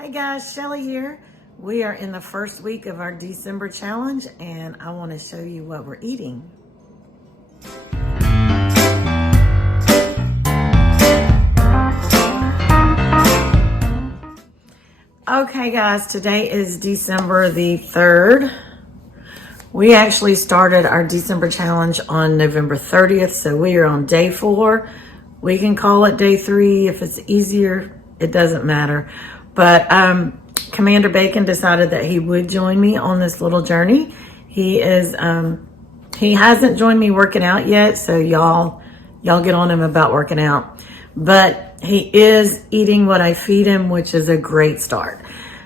Hey guys, Shelly here. We are in the first week of our December challenge and I want to show you what we're eating. Okay guys, today is December the 3rd. We actually started our December challenge on November 30th, so we are on day 4. We can call it day 3 if it's easier, it doesn't matter. But Commander Bacon decided that he would join me on this little journey. He hasn't joined me working out yet, so y'all get on him about working out. But he is eating what I feed him, which is a great start.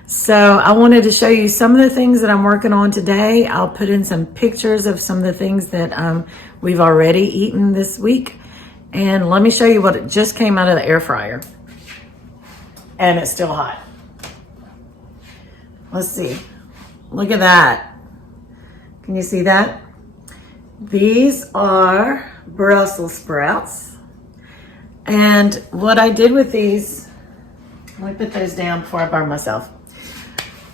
So I wanted to show you some of the things that I'm working on today. I'll put in some pictures of some of the things that we've already eaten this week. And let me show you what it just came out of the air fryer. And it's still hot. Let's see. Look at that. Can you see that? These are Brussels sprouts. And what I did with these, let me put those down before I burn myself.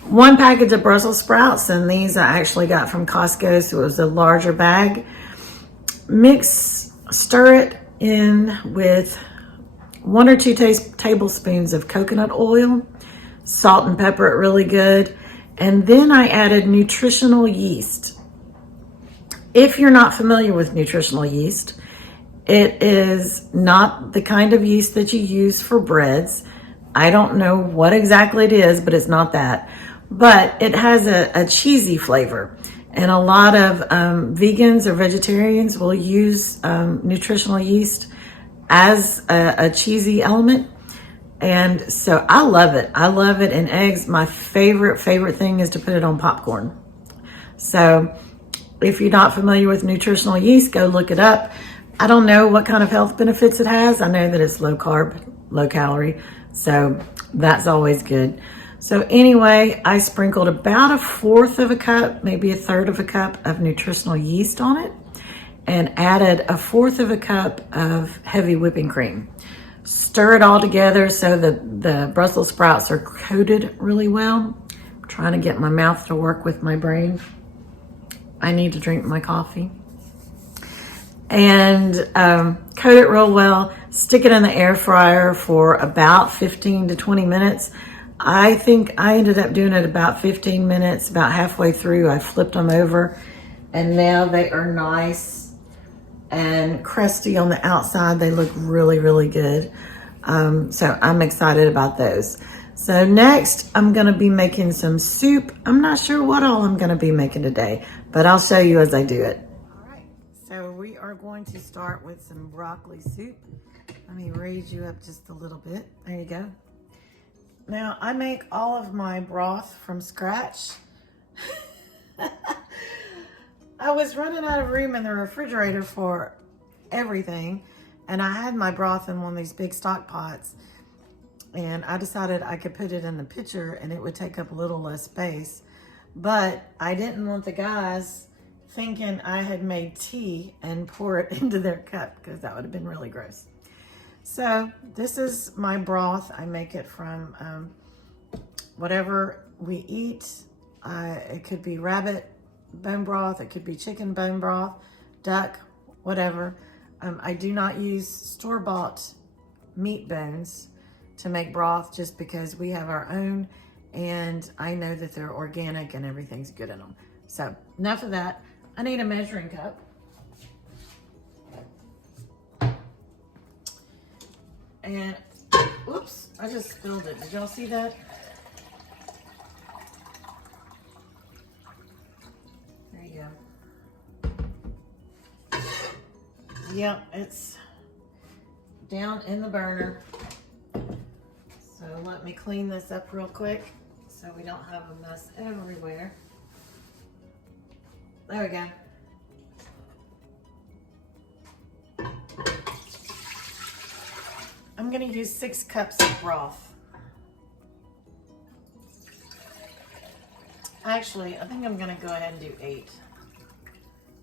1 package of Brussels sprouts, and these I actually got from Costco, so it was a larger bag. Stir it in with 1 or 2 tablespoons of coconut oil, salt and pepper it really good, and then I added nutritional yeast. If you're not familiar with nutritional yeast, it is not the kind of yeast that you use for breads. I don't know what exactly it is, but it's not that. But it has a cheesy flavor, and a lot of vegans or vegetarians will use nutritional yeast as a cheesy element. And so I love it. I love it in eggs. My favorite thing is to put it on popcorn. So if you're not familiar with nutritional yeast, go look it up. I don't know what kind of health benefits it has. I know that it's low carb, low calorie. So that's always good. So anyway, I sprinkled about 1/4 of a cup, maybe 1/3 of a cup of nutritional yeast on it, and added 1/4 of a cup of heavy whipping cream. Stir it all together so that the Brussels sprouts are coated really well. I'm trying to get my mouth to work with my brain. I need to drink my coffee. And coat it real well. Stick it in the air fryer for about 15 to 20 minutes. I think I ended up doing it about 15 minutes. About halfway through, I flipped them over, and now they are nice and crusty on the outside. They look really, really good. So I'm excited about those. So next, I'm gonna be making some soup. I'm not sure what all I'm gonna be making today, but I'll show you as I do it. All right, so we are going to start with some broccoli soup. Let me raise you up just a little bit. There you go. Now, I make all of my broth from scratch. I was running out of room in the refrigerator for everything, and I had my broth in one of these big stock pots, and I decided I could put it in the pitcher and it would take up a little less space, but I didn't want the guys thinking I had made tea and pour it into their cup, because that would have been really gross. So this is my broth. I make it from whatever we eat. It could be rabbit bone broth, it could be chicken bone broth, duck, whatever. I do not use store-bought meat bones to make broth, just because we have our own and I know that they're organic and everything's good in them. So enough of that. I need a measuring cup. And oops, I just spilled it. Did y'all see that? There you go. Yep, it's down in the burner. So let me clean this up real quick so we don't have a mess everywhere. There we go. I'm gonna use 6 cups of broth. Actually, I think I'm gonna go ahead and do 8.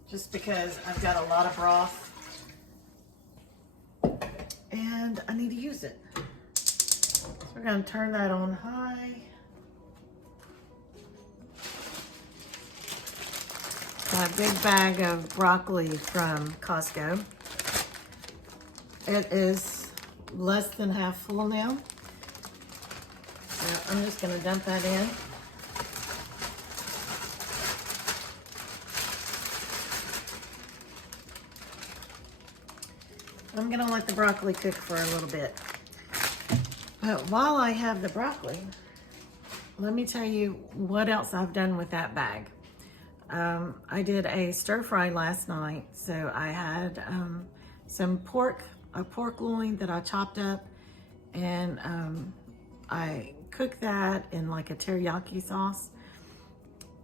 Just because I've got a lot of broth and I need to use it. So we're gonna turn that on high. a big bag of broccoli from Costco. It is less than half full now. So I'm just gonna dump that in. I'm gonna let the broccoli cook for a little bit. But while I have the broccoli, let me tell you what else I've done with that bag. I did a stir fry last night. So I had some a pork loin that I chopped up, and I cooked that in like a teriyaki sauce.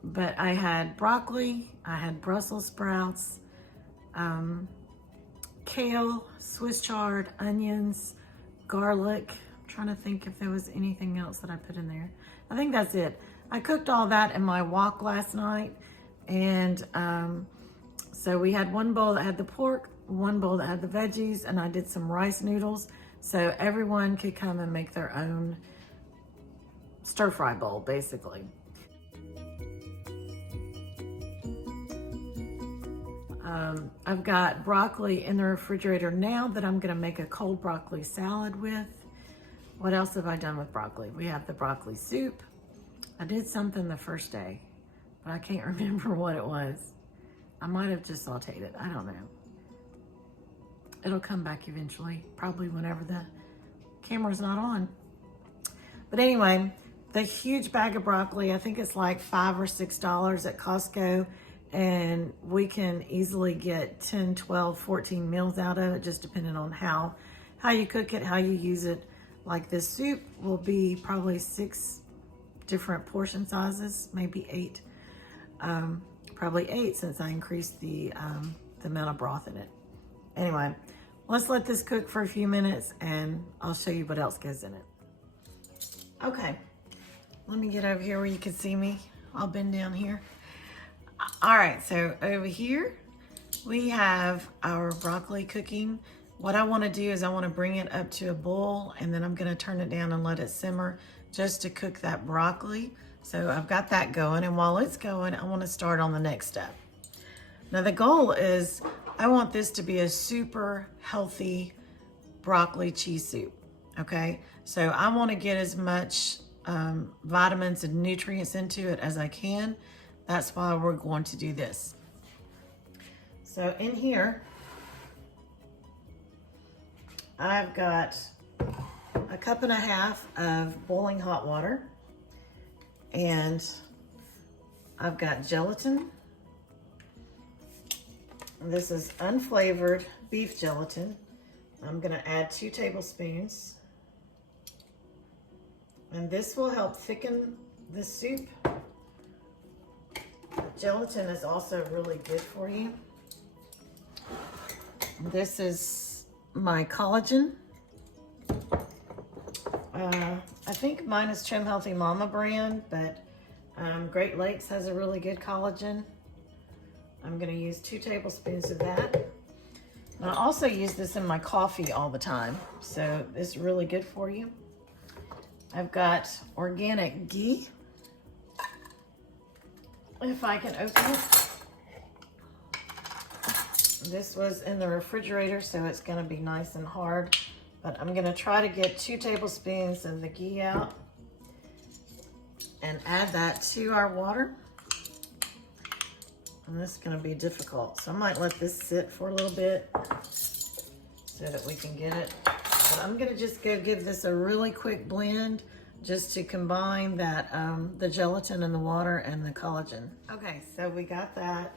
But I had broccoli, I had Brussels sprouts, kale, Swiss chard, onions, garlic. I'm trying to think if there was anything else that I put in there. I think that's it. I cooked all that in my wok last night. And so we had one bowl that had the pork, one bowl that had the veggies, and I did some rice noodles. So everyone could come and make their own stir fry bowl, basically. I've got broccoli in the refrigerator now that I'm gonna make a cold broccoli salad with. What else have I done with broccoli? We have the broccoli soup. I did something the first day, but I can't remember what it was. I might have just sauteed it, I don't know. It'll come back eventually, probably whenever the camera's not on. But anyway, the huge bag of broccoli, I think it's like $5 or $6 at Costco. And we can easily get 10, 12, 14 meals out of it, just depending on how you cook it, how you use it. Like this soup will be probably 6 different portion sizes, maybe 8. Probably 8 since I increased the amount of broth in it. Anyway, let's let this cook for a few minutes and I'll show you what else goes in it. Okay, let me get over here where you can see me. I'll bend down here. All right, so over here we have our broccoli cooking. What I want to do is I want to bring it up to a boil, and then I'm going to turn it down and let it simmer just to cook that broccoli. So I've got that going, and while it's going, I want to start on the next step. Now the goal is I want this to be a super healthy broccoli cheese soup, okay? So I want to get as much vitamins and nutrients into it as I can. That's why we're going to do this. So in here, I've got a cup and a half of boiling hot water, and I've got gelatin. This is unflavored beef gelatin. I'm gonna add 2 tablespoons, and this will help thicken the soup. Gelatin is also really good for you. This is my collagen. I think mine is Trim Healthy Mama brand, but Great Lakes has a really good collagen. I'm gonna use 2 tablespoons of that. And I also use this in my coffee all the time, so it's really good for you. I've got organic ghee. If I can open it. This was in the refrigerator, so it's gonna be nice and hard, but I'm gonna try to get 2 tablespoons of the ghee out and add that to our water. And this is gonna be difficult, so I might let this sit for a little bit so that we can get it. But I'm gonna just go give this a really quick blend just to combine that, the gelatin and the water and the collagen. Okay, so we got that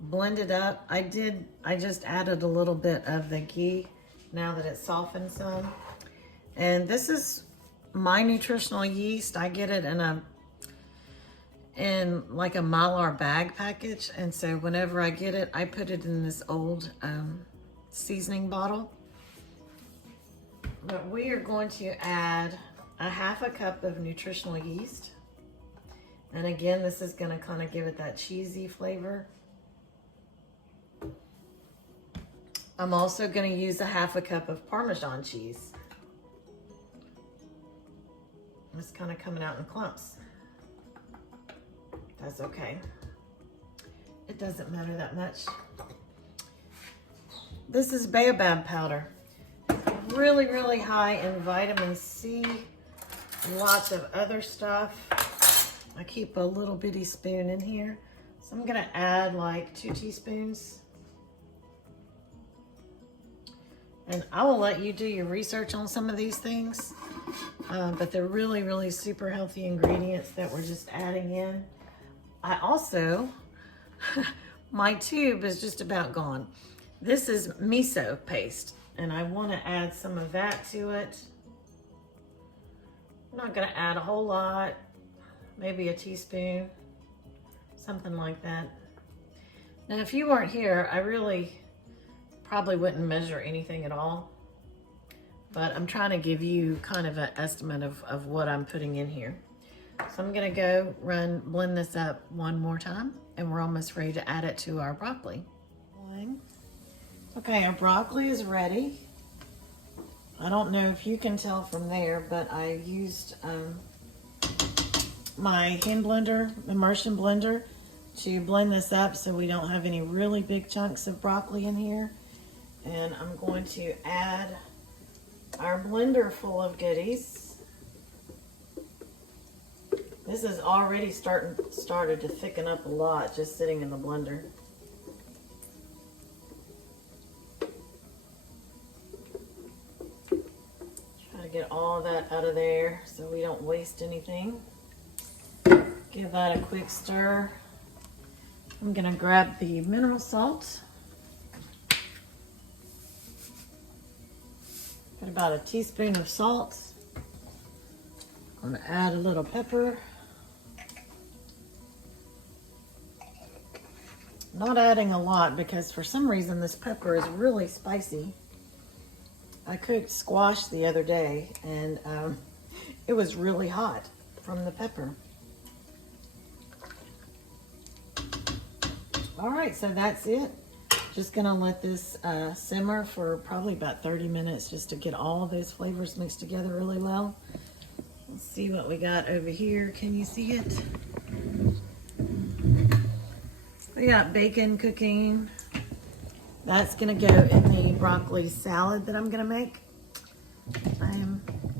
blended up. I just added a little bit of the ghee now that it's softened some. And this is my nutritional yeast. I get it in like a Mylar bag package. And so whenever I get it, I put it in this old seasoning bottle. But we are going to add a 1/2 cup of nutritional yeast. And again, this is gonna kind of give it that cheesy flavor. I'm also gonna use a 1/2 cup of Parmesan cheese. It's kind of coming out in clumps. That's okay. it doesn't matter that much. This is baobab powder. Really, really high in vitamin C. Lots of other stuff. I keep a little bitty spoon in here. So I'm gonna add like 2 teaspoons. And I will let you do your research on some of these things. But they're really, really super healthy ingredients that we're just adding in. I also, my tube is just about gone. This is miso paste, and I want to add some of that to it. I'm not going to add a whole lot, maybe a teaspoon, something like that. Now, if you weren't here, I really probably wouldn't measure anything at all, but I'm trying to give you kind of an estimate of what I'm putting in here. So I'm going to go blend this up one more time, and we're almost ready to add it to our broccoli. Okay, our broccoli is ready. I don't know if you can tell from there, but I used my hand blender, immersion blender, to blend this up so we don't have any really big chunks of broccoli in here. And I'm going to add our blender full of goodies. This is already started to thicken up a lot just sitting in the blender. Try to get all that out of there so we don't waste anything. Give that a quick stir. I'm gonna grab the mineral salt. Got about a teaspoon of salt. I'm gonna add a little pepper. Not adding a lot because for some reason this pepper is really spicy. I cooked squash the other day and it was really hot from the pepper. All right, so that's it. Just gonna let this simmer for probably about 30 minutes just to get all those flavors mixed together really well. Let's see what we got over here. Can you see it? We got bacon cooking. That's gonna go in the broccoli salad that I'm gonna make.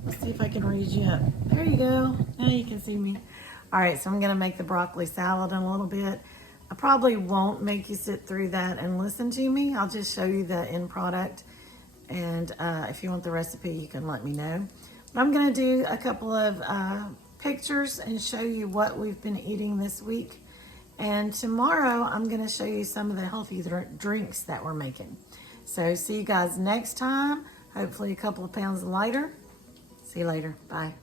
Let's see if I can raise you up. There you go. Now you can see me. All right, so I'm gonna make the broccoli salad in a little bit. I probably won't make you sit through that and listen to me. I'll just show you the end product. And if you want the recipe, you can let me know. But I'm gonna do a couple of pictures and show you what we've been eating this week. And tomorrow, I'm gonna show you some of the healthy drinks that we're making. So see you guys next time. Hopefully a couple of pounds lighter. See you later. Bye.